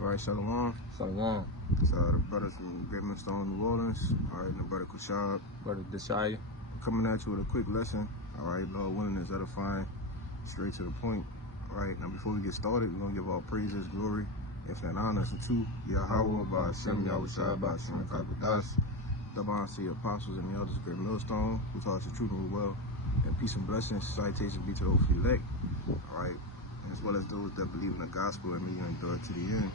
All right, Shalom. Shalom. It's the brothers from Great Stone, New Orleans. All right, and the brother Kushab. Brother Desire. Coming at you with a quick lesson. All right, Lord willing is edifying, straight to the point. All right, now before we get started, we're going to give all praises, glory, infinite honors to Yahweh, by Hashem, Yahushua, by Hashem, Kabadas, the Bonsi apostles and the elders of Great Millstone, who taught us the truth and well, and peace and blessings, salutations be to those who elect. All right, and as well as those that believe in the gospel and me and endure to the end.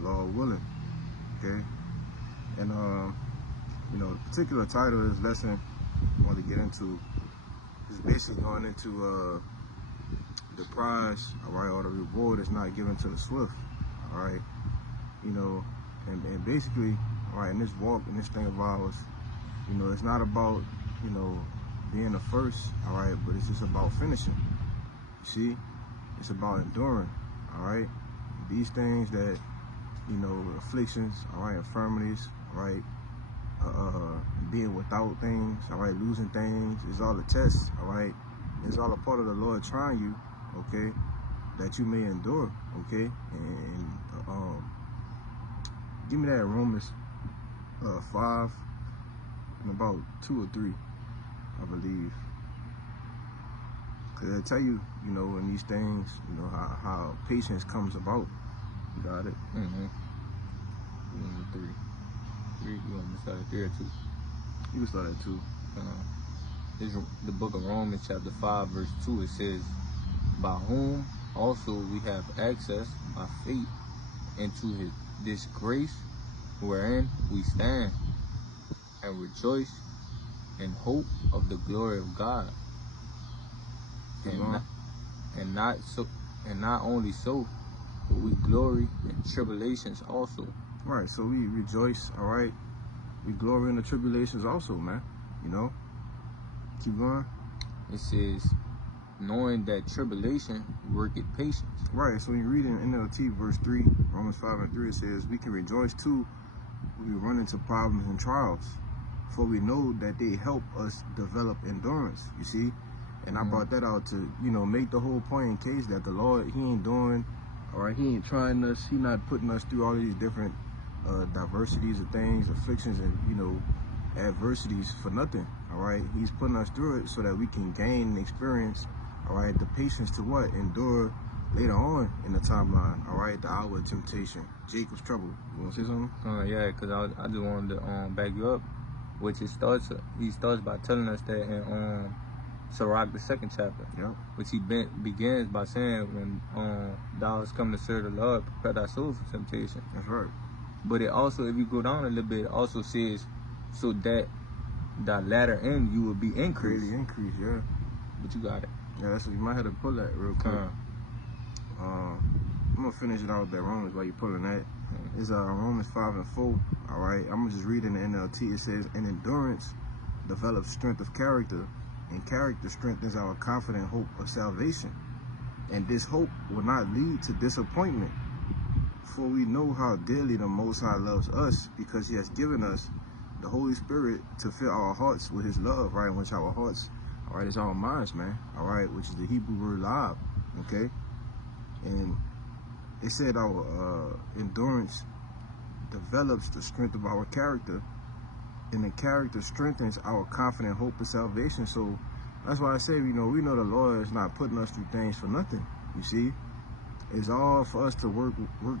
Lord willing, okay? And, the particular title of this lesson I want to get into is basically going into the prize, all right, or the reward is not given to the swift, all right? And basically, all right, in this walk, in this thing of ours, it's not about, being the first, all right, but it's just about finishing. You see? It's about enduring, all right? These things that, afflictions, all right, infirmities, all right, being without things, all right, losing things, is all a test, all right? It's all a part of the Lord trying you, okay, that you may endure, okay? And give me that Romans 5 and about 2 or 3, I believe. Because I tell you, in these things, how patience comes about. You got it? Mm-hmm. 3. You want me to start at 3 or 2? You can start at 2. It's the book of Romans chapter 5 verse 2. It says, by whom also we have access by faith into this grace wherein we stand and rejoice in hope of the glory of God. And not only so, but we glory in tribulations also. Right, so we rejoice, all right? We glory in the tribulations also, man. Keep going. It says, knowing that tribulation worketh patience. Right, so you read in NLT verse 3, Romans 5 and 3, it says, we can rejoice too when we run into problems and trials, for we know that they help us develop endurance, you see? And I brought that out to, make the whole point in case that the Lord, he ain't doing, all right, he ain't trying us, he not putting us through all these different diversities of things, afflictions, and, adversities for nothing, all right? He's putting us through it so that we can gain and experience, all right, the patience to what? Endure later on in the timeline, all right? The hour of temptation, Jacob's trouble. You want to say something? Yeah, because I just wanted to back you up, which he starts by telling us that in Sirach, the 2nd chapter, yep, which he begins by saying, when thou hast come to serve the Lord, prepare thy soul for temptation. That's right. But it also, if you go down a little bit, it also says, so that the latter end you will be increased. Really increased, yeah. But you got it. Yeah, so you might have to pull that real quick. I'm gonna finish it out with that Romans while you're pulling that. It's Romans 5 and 4. All right, I'm gonna just read in the NLT. It says, "And endurance develops strength of character, and character strengthens our confident hope of salvation. And this hope will not lead to disappointment, for we know how dearly the Most High loves us, because He has given us the Holy Spirit to fill our hearts with His love." Right, which our hearts, all right, is our minds, man. All right, which is the Hebrew word lab. Okay, and it said our endurance develops the strength of our character, and the character strengthens our confident hope of salvation. So that's why I say, we know the Lord is not putting us through things for nothing. You see, it's all for us to work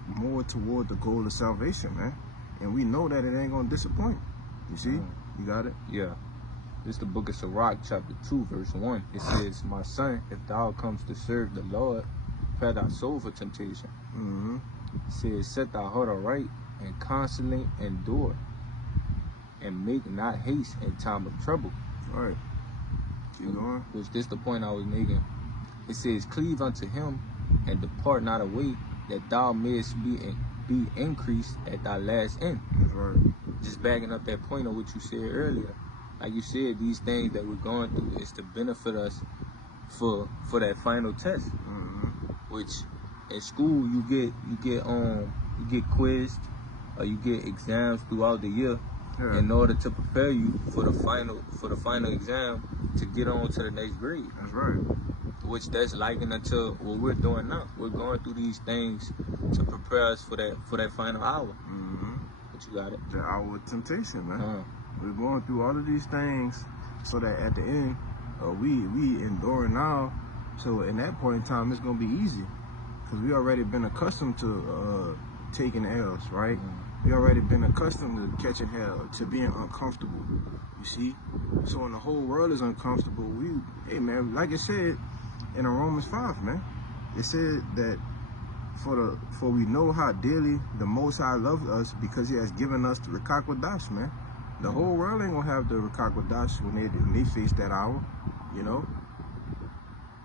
more toward the goal of salvation, man. And we know that it ain't gonna disappoint. You see, you got it? Yeah. This is the book of Sirach, chapter 2, verse 1. It says, my son, if thou comes to serve the Lord, prepare thy soul for temptation. It says, set thy heart aright and constantly endure, and make not haste in time of trouble. All right. Keep going. Which this the point I was making. It says, cleave unto him and depart not away, that thou mayest be increased at thy last end. That's right. Just backing up that point of what you said earlier. Like you said, these things that we're going through is to benefit us for that final test. Which in school you get quizzed, or you get exams throughout the year Yeah. in order to prepare you for the final exam to get on to the next grade. That's right. Which that's likened unto what we're doing now. We're going through these things to prepare us for that final hour. Mm-hmm. But you got it. The hour of temptation, man. We're going through all of these things so that at the end, we enduring now. So in that point in time, it's gonna be easy because we already been accustomed to taking L's, right? We already been accustomed to catching hell, to being uncomfortable. You see? So when the whole world is uncomfortable, hey man, like it said in Romans 5, man, it said that for we know how dearly the Most High loves us because He has given us the Ruach HaKodesh, man. The whole world ain't gonna have the Ruach HaKodesh when they face that hour, you know.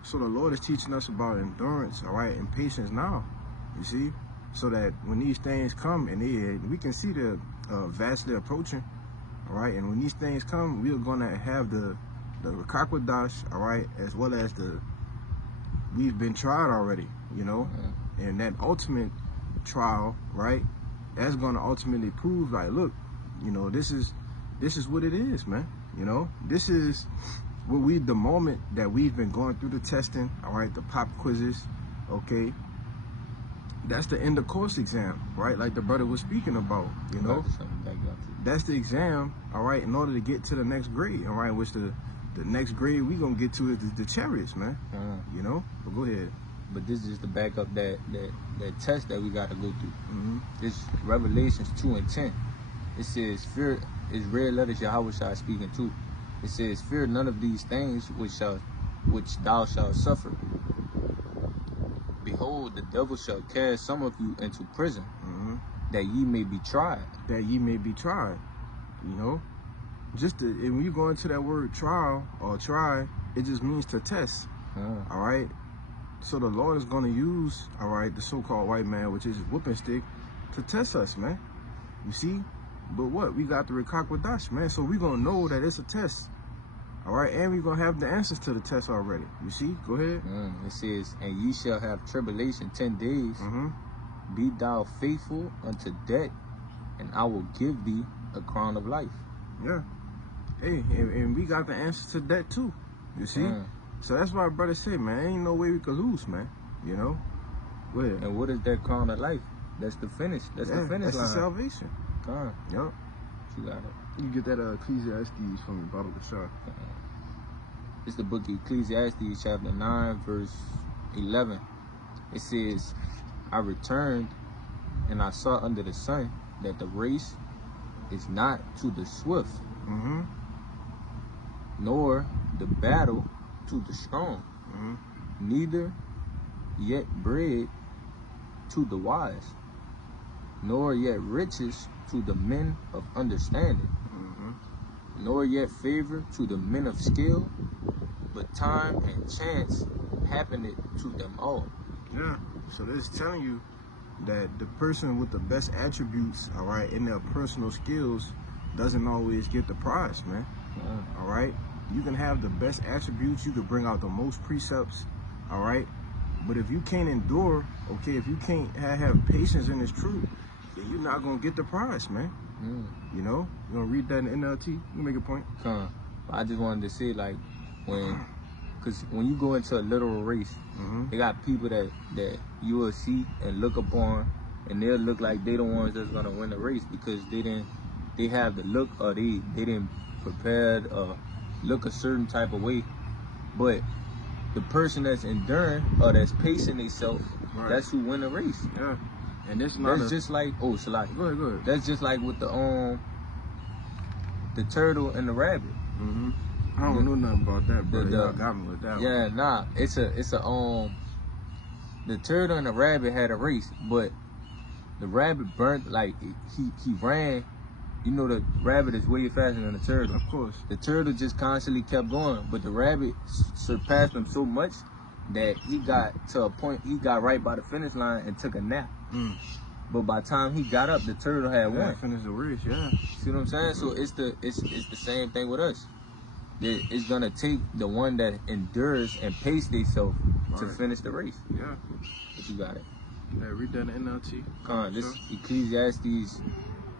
So the Lord is teaching us about endurance, all right, and patience now, you see, so that when these things come and we can see the vastly approaching, all right, and when these things come, we're gonna have the Ruach HaKodesh, all right, as well as we've been tried already, you know, and that ultimate trial, right, that's gonna ultimately prove like, look, you know, this is what it is, man. You know, this is what the moment that we've been going through the testing, all right, the pop quizzes, okay, that's the end of course exam, right, like the brother was speaking about, you know, that's the exam, all right, in order to get to the next grade, all right, which the next grade we gonna get to is the chariots, man, you know, but go ahead. But this is to back up that test that we got to go through. This Revelations 2:10. It says, fear is red letters Yahweh Shai speaking too. It says, fear none of these things which thou shalt suffer. Behold, the devil shall cast some of you into prison, that ye may be tried. That ye may be tried, you know. And when you go into that word trial or try, it just means to test, all right. So the Lord is going to use, all right, the so-called white man, which is whooping stick, to test us, man. You see? But what? We got the Ruach HaKodesh, man. So we're going to know that it's a test. All right? And we're going to have the answers to the test already. You see? Go ahead. It says, and ye shall have tribulation 10 days. Be thou faithful unto death, and I will give thee a crown of life. Yeah. Hey, and we got the answers to that too. You see? So that's why brother said, man, ain't no way we could lose, man. You know? Go ahead. And what is that crown of life? That's the finish. That's the finish line. That's the salvation. Yup. You got it. You get that Ecclesiastes from the bottom of the shot. It's the book of Ecclesiastes, chapter 9, verse 11. It says, I returned, and I saw under the sun that the race is not to the swift, nor the battle to the strong, neither yet bread to the wise, nor yet riches to the men of understanding, nor yet favor to the men of skill, but time and chance happeneth to them all. Yeah, so this is telling you that the person with the best attributes, all right, in their personal skills doesn't always get the prize, man. All right? You can have the best attributes, you could bring out the most precepts, all right? But if you can't endure, okay, if you can't have patience in this truth, then you're not going to get the prize, man. You know? You going to read that in the NLT? You make a point. I just wanted to say, like, because when you go into a literal race, they got people that you will see and look upon, and they'll look like they the ones that's going to win the race because they have the look, or they didn't prepared look a certain type of way. But the person that's enduring or that's pacing themselves, that's who win the race. Yeah. And that's just like, Salaki. Go ahead. That's just like with the turtle and the rabbit. I don't know nothing about that, but y'all got me with that one. Nah. It's a the turtle and the rabbit had a race, but the rabbit burnt, like he ran. You know, the rabbit is way faster than the turtle. Of course. The turtle just constantly kept going, but the rabbit surpassed him so much that he got to a point, he got right by the finish line and took a nap. But by the time he got up, the turtle had won. Finished the race, yeah. See what I'm saying? So it's the same thing with us. It's gonna take the one that endures and pace themselves to finish the race. Yeah. But you got it. Yeah, read that in NLT. This Ecclesiastes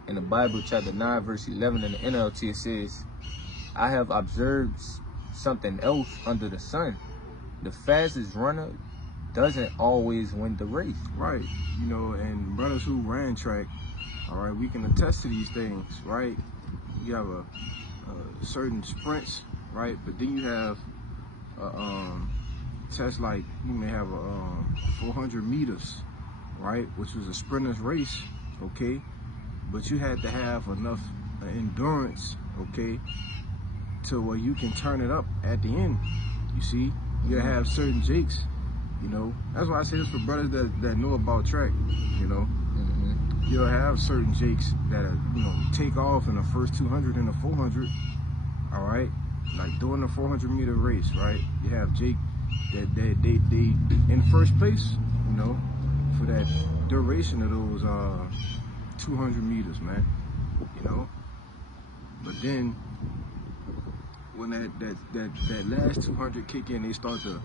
in the Bible, chapter 9, verse 11 in the NLT, it says, I have observed something else under the sun. The fastest runner doesn't always win the race. Right. You know, and brothers who ran track, all right, we can attest to these things, right? You have a certain sprints, right? But then you have tests like you may have a 400 meters, right? Which was a sprinter's race, okay? But you had to have enough endurance, okay, to where you can turn it up at the end. You see, you have certain jakes, you know. That's why I say this for brothers that know about track, you know. You'll have certain jakes that are, you know, take off in the first 200 and the 400, all right? Like during the 400 meter race, right? You have Jake that they in first place, you know, for that duration of those 200 meters, man, you know. But then when that last 200 kick in, they start to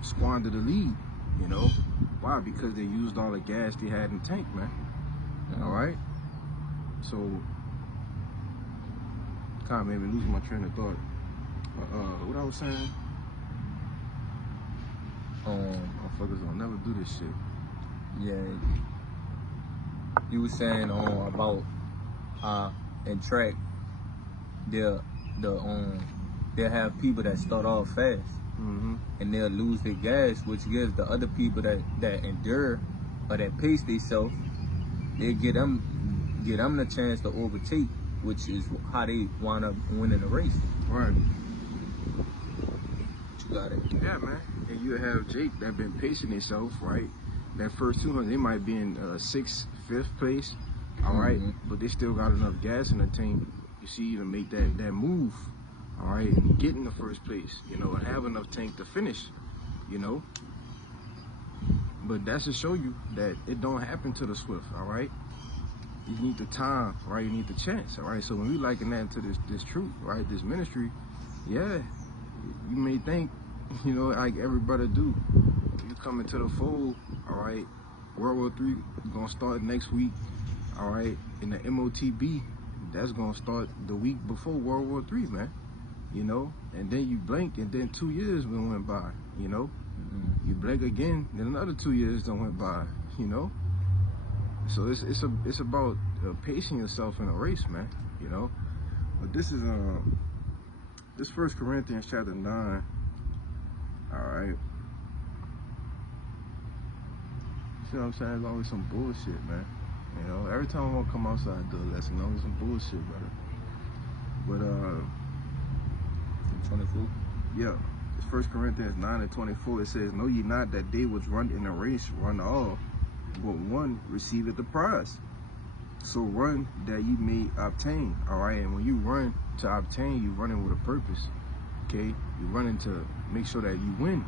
squander the lead, you know. Why? Because they used all the gas they had in the tank, man. All right. So, kind of made me lose my train of thought. What I was saying? Motherfuckers don't never do this shit. Yeah. You were saying about in track, they'll have people that start off fast. And they'll lose their gas, which gives the other people that endure or that pace themselves, they get them the chance to overtake, which is how they wind up winning the race. Right. You got it. Yeah, man. And you have Jake that been pacing himself, right? That first 200, they might be in 6th, 5th place, all right? But they still got enough gas in the tank, you see, to make that move. All right, and get in the first place, you know, and have enough tank to finish, you know. But that's to show you that it don't happen to the swift, all right? You need the time, right? You need the chance, all right? So when we liken that into this truth, right, this ministry, yeah, you may think, you know, like every brother do, you come into the fold, all right, World War III gonna start next week, all right, in the MOTB, that's gonna start the week before World War III, man. You know, and then you blink, and then 2 years went by, you know. You blink again, then another 2 years went by, you know. So it's about pacing yourself in a race, man, you know. But this is this 1 Corinthians chapter 9, all right. See what I'm saying? It's always some bullshit, man. You know, every time I want to come outside and do a lesson, always some bullshit, brother. But 24. Yeah, it's 1 Corinthians 9 and 24. It says, know ye not that they which run in a race run all, but one receiveth the prize. So run that ye may obtain, all right? And when you run to obtain, you running with a purpose, okay? You running to make sure that you win,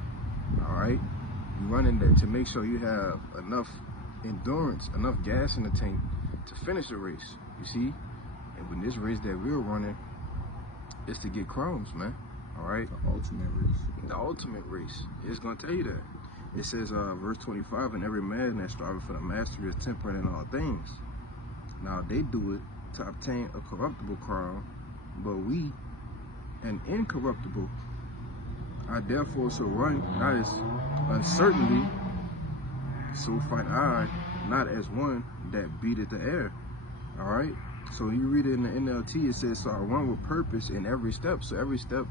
all right? You running to make sure you have enough endurance, enough gas in the tank to finish the race, you see? And when this race that we're running, is to get crumbs, man. All right? The ultimate race. The ultimate race. It's going to tell you that. It says, verse 25, and every man that striveth for the mastery is temperate in all things. Now they do it to obtain a corruptible crown, but we an incorruptible. I therefore shall run not as uncertainly, so fight I not as one that beateth the air. All right? So you read it in the NLT, it says, so I run with purpose in every step. So every step,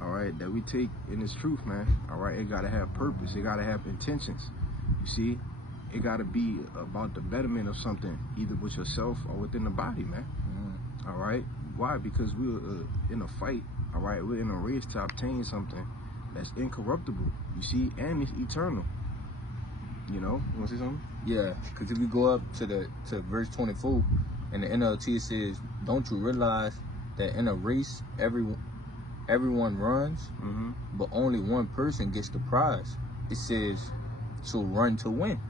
all right, that we take in this truth, man, all right, it got to have purpose. It got to have intentions. You see, it got to be about the betterment of something, either with yourself or within the body, man. All right? Why? Because we're in a fight, all right? We're in a race to obtain something that's incorruptible, you see, and it's eternal. You know? You want to say something? Yeah, because if we go up to verse 24, in the NLT, it says, don't you realize that in a race, everyone runs, but only one person gets the prize? It says, so run to win.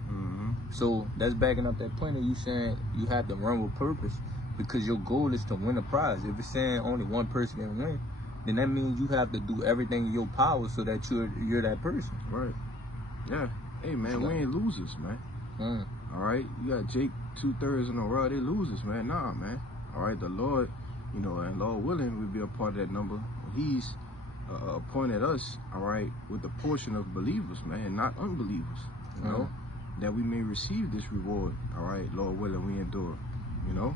So that's backing up that point of you saying you have to run with purpose, because your goal is to win a prize. If it's saying only one person can win, then that means you have to do everything in your power so that you're that person. Right. Yeah. Hey, man, we ain't losers, man. Mm. All right, you got Jake 2/3 in a row. They losers, man. Nah, man. All right, the Lord, you know, and Lord willing, we'll be a part of that number. He's appointed us, all right, with the portion of believers, man, not unbelievers. You know, that we may receive this reward. All right, Lord willing, we endure. You know.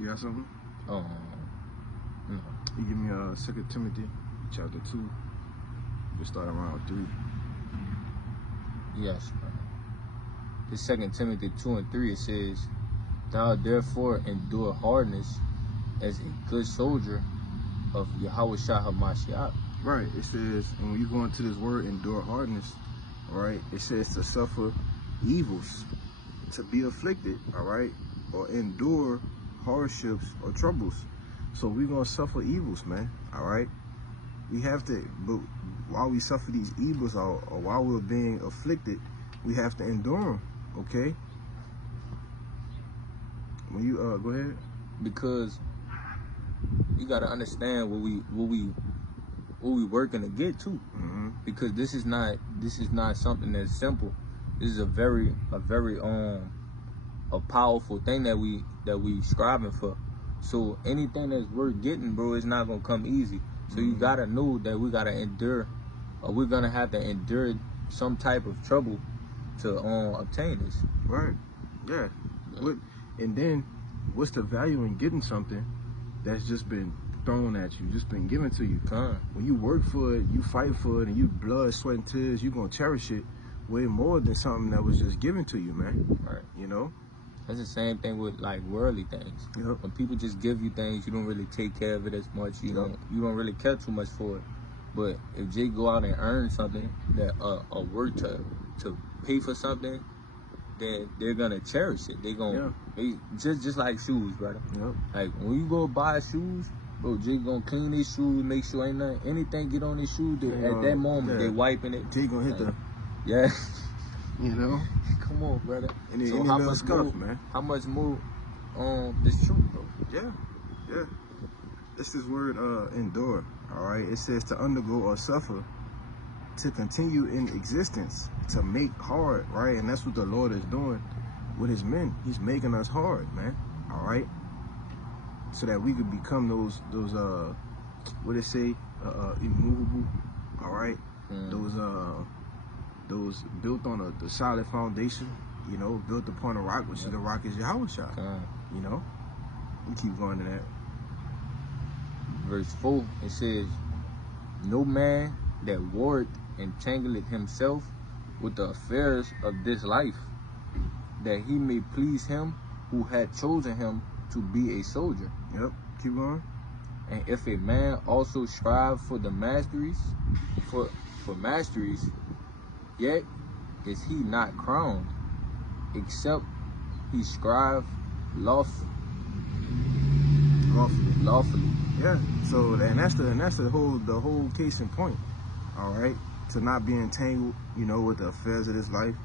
You got something? No. You give me 2 Timothy chapter 2. We start around 3. Yes. The 2 Timothy 2 and 3, it says, "Thou therefore endure hardness as a good soldier of Yahushua HaMashiach." Right. It says, and when you go into this word, endure hardness, all right, it says to suffer evils, to be afflicted, all right, or endure hardships or troubles. So we're going to suffer evils, man, all right? We have to, but while we suffer these evils or while we're being afflicted, we have to endure them, okay? When you, go ahead. Because you got to understand what we working to get to. Mm-hmm. Because this is not something that's simple. This is a very a powerful thing that we striving for. So anything that's worth getting, bro, is not gonna come easy. So you gotta know that we gotta endure, or we're gonna have to endure some type of trouble to obtain this. Right. Yeah. And then what's the value in getting something that's just been thrown at you, just been given to you? When you work for it, you fight for it, and you blood, sweat, and tears, you gonna cherish it way more than something that was just given to you, man. Right. You know? That's the same thing with like worldly things. Yep. When people just give you things, you don't really take care of it as much. You don't really care too much for it. But if Jay go out and earn something that work to pay for something, then they're gonna cherish it. They just like shoes, brother. Yep. Like when you go buy shoes, bro, Jay gonna clean these shoes, make sure ain't anything get on these shoes. At that moment, they wiping it. Jay gonna hit the. Yeah. You know. Come on, brother. And so how much scuff, man? How much more? This true, bro. Yeah. This is word endure. All right. It says to undergo or suffer, to continue in existence, to make hard, right? And that's what the Lord is doing with His men. He's making us hard, man. All right. So that we could become those what it say, immovable. All right. Those built on the solid foundation, you know, built upon a rock, which is the rock is Yahushua. You know, we keep going to that. Verse 4, it says, "No man that warreth entangleth himself with the affairs of this life, that he may please him who had chosen him to be a soldier." Yep, keep going. "And if a man also strive for the masteries, for masteries, yet is he not crowned, except he strive lawfully." Yeah. So and that's the whole case in point. All right. To not be entangled, you know, with the affairs of this life.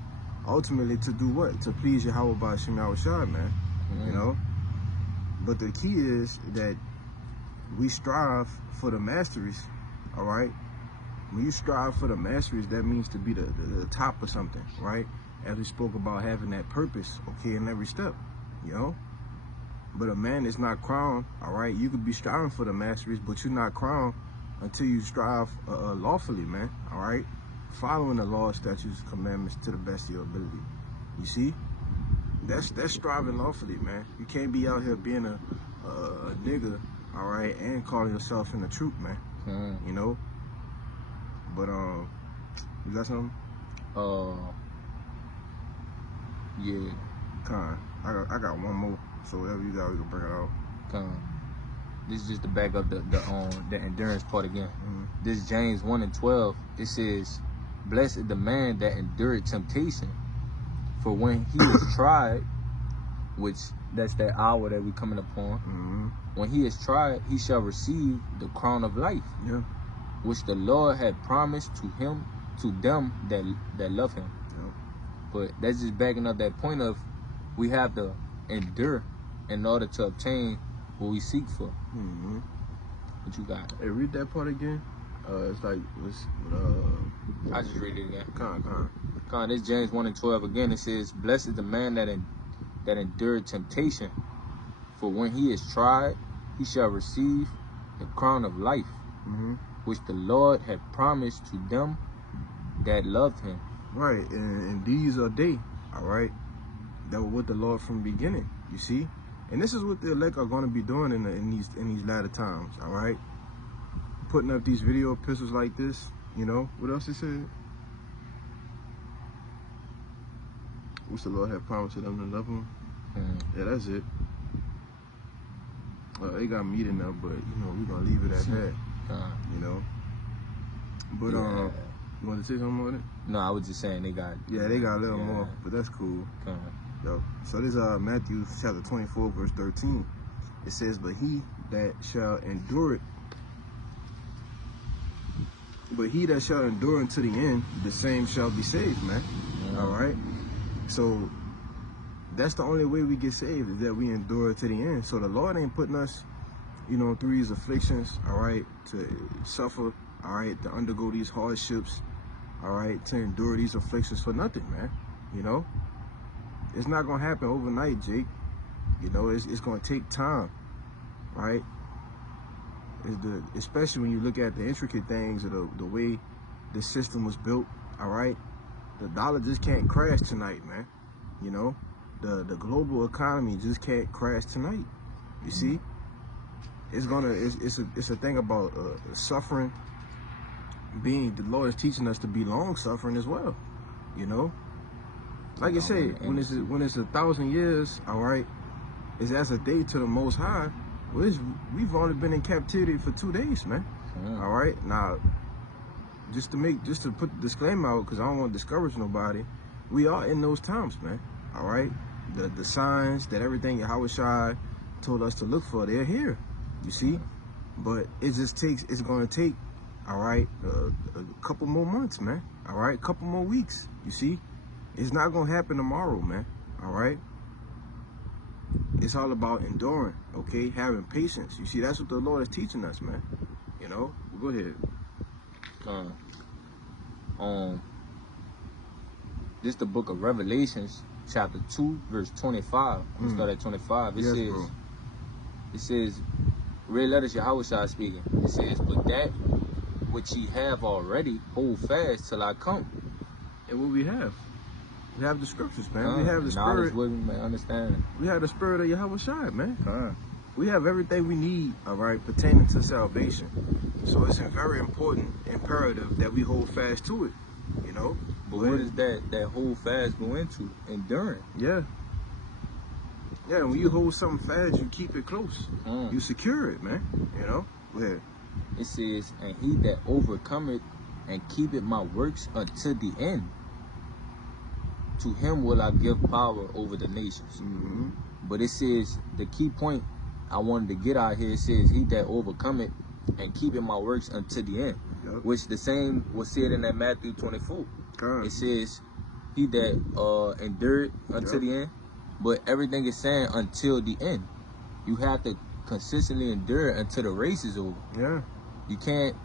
Ultimately, to do what? To please Yahweh by Shem Yahushua, man. You know. But the key is that we strive for the masteries. All right. When you strive for the masteries, that means to be the top of something, right? As we spoke about having that purpose, okay, in every step, you know? But a man is not crowned, all right? You could be striving for the masteries, but you're not crowned until you strive lawfully, man, all right? Following the law, statutes, commandments to the best of your ability. You see? That's striving lawfully, man. You can't be out here being a nigga, all right, and calling yourself in the truth, man, you know? But you got something? Yeah. I got one more. So whatever you got, we can bring it out. This is just to back up the endurance part again. This James 1 and 12. It says, "Blessed is the man that endured temptation, for when he is tried," which that's that hour that we coming upon. "When he is tried, he shall receive the crown of life." Yeah. "Which the Lord had promised to them that love him." Yep. But that's just backing up that point of we have to endure in order to obtain what we seek for. What you got? Hey, read that part again. It's like I just read it again. Con. God, this James 1 and 12 again. It says, "Blessed is the man that endured temptation, for when he is tried, he shall receive the crown of life, which the Lord had promised to them that loved him." Right, and these are they, all right, that were with the Lord from the beginning. You see, and this is what the elect are going to be doing in these latter times. All right, putting up these video epistles like this. You know what else it said? Which the Lord had promised to them to love him. Yeah, that's it. They got meat in there, but you know we're gonna leave it at that. You know, but you want to say something on it? No, I was just saying they got. Yeah, they got a little more, but that's cool. Yo, so this Matthew chapter 24 verse 13. It says, "But he that shall endure it, unto the end, the same shall be saved," man. All right. So that's the only way we get saved, is that we endure to the end. So the Lord ain't putting us, you know, through these afflictions, all right, to suffer, all right, to undergo these hardships, all right, to endure these afflictions for nothing, man. You know, it's not gonna happen overnight, Jake. You know, it's gonna take time, right? Especially when you look at the intricate things of the way the system was built, all right. The dollar just can't crash tonight, man. You know, the global economy just can't crash tonight. You see, it's a thing about suffering. The Lord is teaching us to be long suffering as well. You know, like I said, when it's 1,000 years, all right, is as a day to the Most High. Well, we've only been in captivity for 2 days, man. All right, now just to put the disclaimer out, because I don't want to discourage nobody, we are in those times, man. All right, the signs that everything Yahushua told us to look for, they're here. You see, but it's going to take, all right, a couple more months, man. All right, a couple more weeks. You see, it's not going to happen tomorrow, man. All right. It's all about enduring, okay? Having patience. You see, that's what the Lord is teaching us, man. You know? Go ahead. This the book of Revelations, chapter 2, verse 25. We start at 25. It says, red letters Yahushua speaking. It says, "But that which ye have already, hold fast till I come." And what we have? We have the scriptures, man. We have the knowledge, spirit. wisdom, and understanding. We have the spirit of Yahushua, man. We have everything we need, all right, pertaining to salvation. So it's a very important imperative that we hold fast to it, you know. But what does that hold fast go into? Enduring. Yeah. Yeah, when you hold something fast, you keep it close. You secure it, man. You know. Go ahead. It says, "And he that overcometh and keepeth my works unto the end, to him will I give power over the nations." But it says, the key point I wanted to get out here, it says, "He that overcometh and keepeth my works unto the end," which the same was said in that Matthew 24. It says, "He that endured unto the end," but everything is saying until the end. You have to consistently endure until the race is over. Yeah. You can't,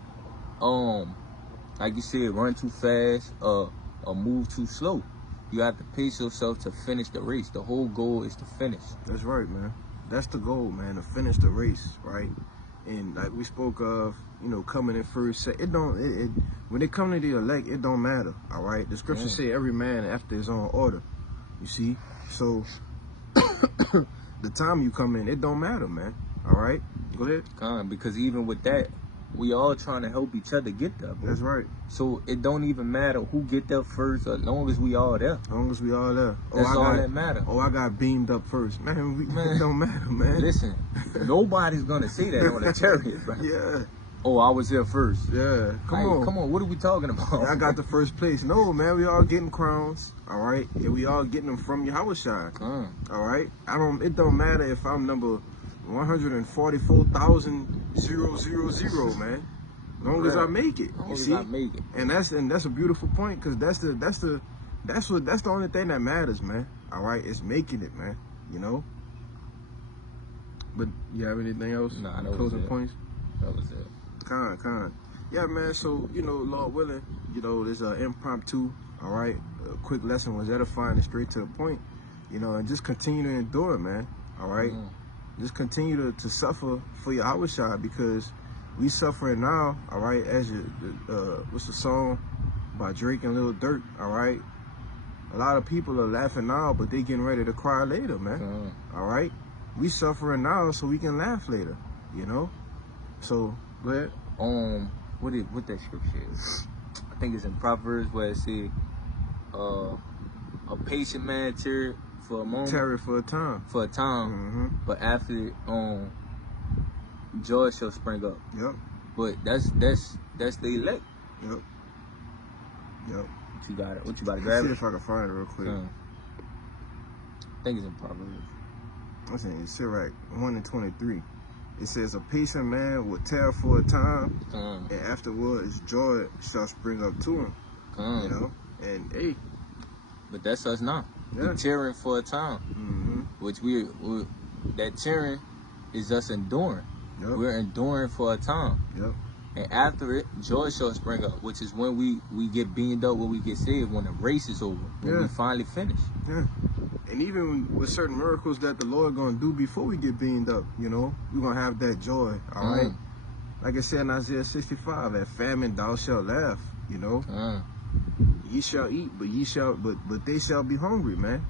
like you said, run too fast or move too slow. You have to pace yourself to finish the race. The whole goal is to finish. That's right, man. That's the goal, man, to finish the race, right? And like we spoke of, you know, coming in first. When they come to the elect, it don't matter, all right? The scriptures say every man after his own order, you see? So the time you come in, it don't matter, man, all right? Go ahead. Because even with that, we all trying to help each other get there, bro. That's right. So it don't even matter who get there first, as long as we all there. As long as we all there. That's all that matter. Oh, I got beamed up first. Man, it don't matter, man. Listen, nobody's gonna say that on the chariot, bro. Yeah. Oh, I was here first. Yeah. Come on. What are we talking about? Yeah, I got the first place. No, man, we all getting crowns, all right? And we all getting them from Yahushua, all right? It don't matter if I'm number 144,000, man. As long as I make it, you see. And that's a beautiful point, because that's the only thing that matters, man. All right, it's making it, man. You know. But you have anything else? Nah, that closing was it. points. That was it. Con. Yeah, man. So, you know, Lord willing, you know, there's an impromptu, All right, a quick lesson was edifying and straight to the point. You know, and just continue to endure, man. All right, just continue to suffer for your Yahushua, because we suffering now. All right, as you, what's the song by Drake and Lil Durk? All right, a lot of people are laughing now, but they getting ready to cry later, man. All right, we suffering now so we can laugh later. You know, so go ahead. What that scripture is? I think it's in Proverbs where it said, "A patient man tarry for a moment, Tarry for a time, but after joy shall spring up." Yep. But that's the elect. Yep. What you got it? What you about to Let's grab see it? if I can find it real quick. I think it's in Proverbs. I'm saying it's Sirach 1:23. It says, "A patient man will tarry for a time, and afterwards joy shall spring up to him." You know, and hey, but that's us now. Yeah. We cheering for a time, which we that cheering is us enduring. Yep. We're enduring for a time. Yep. And after it, joy shall spring up, which is when we get beamed up, when we get saved, when the race is over, when we finally finish. Yeah. And even with certain miracles that the Lord gonna do before we get beamed up, you know, we're gonna have that joy. All right. Like I said in Isaiah 65, "At famine thou shalt laugh." You know, ye shall eat, but they shall be hungry, man.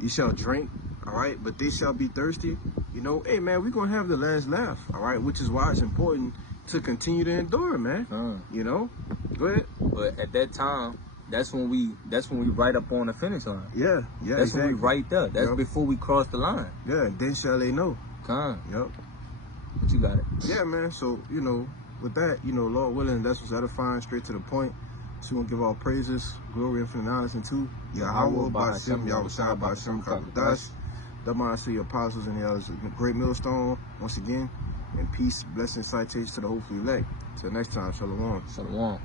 Ye shall drink, all right, but they shall be thirsty. You know, hey man, we're gonna have the last laugh, all right, which is why it's important to continue to endure, man. You know, go ahead. But at that time, that's when we right up on the finish line. Yeah, That's exactly. when we right there. That's before we cross the line. Yeah, then shall they know. Yep. But you got it. Yeah, man. So, you know, with that, you know, Lord willing, that's what's edifying, straight to the point. So we're gonna give all praises, glory, infinite knowledge unto Yahweh, Ba'ashem, Yahushua, Ba'ashem, Kadosh, the Master, your apostles and the others. Great millstone, once again, and peace, blessing, citation to the hopefully elect. Till next time, shalom. Shalom.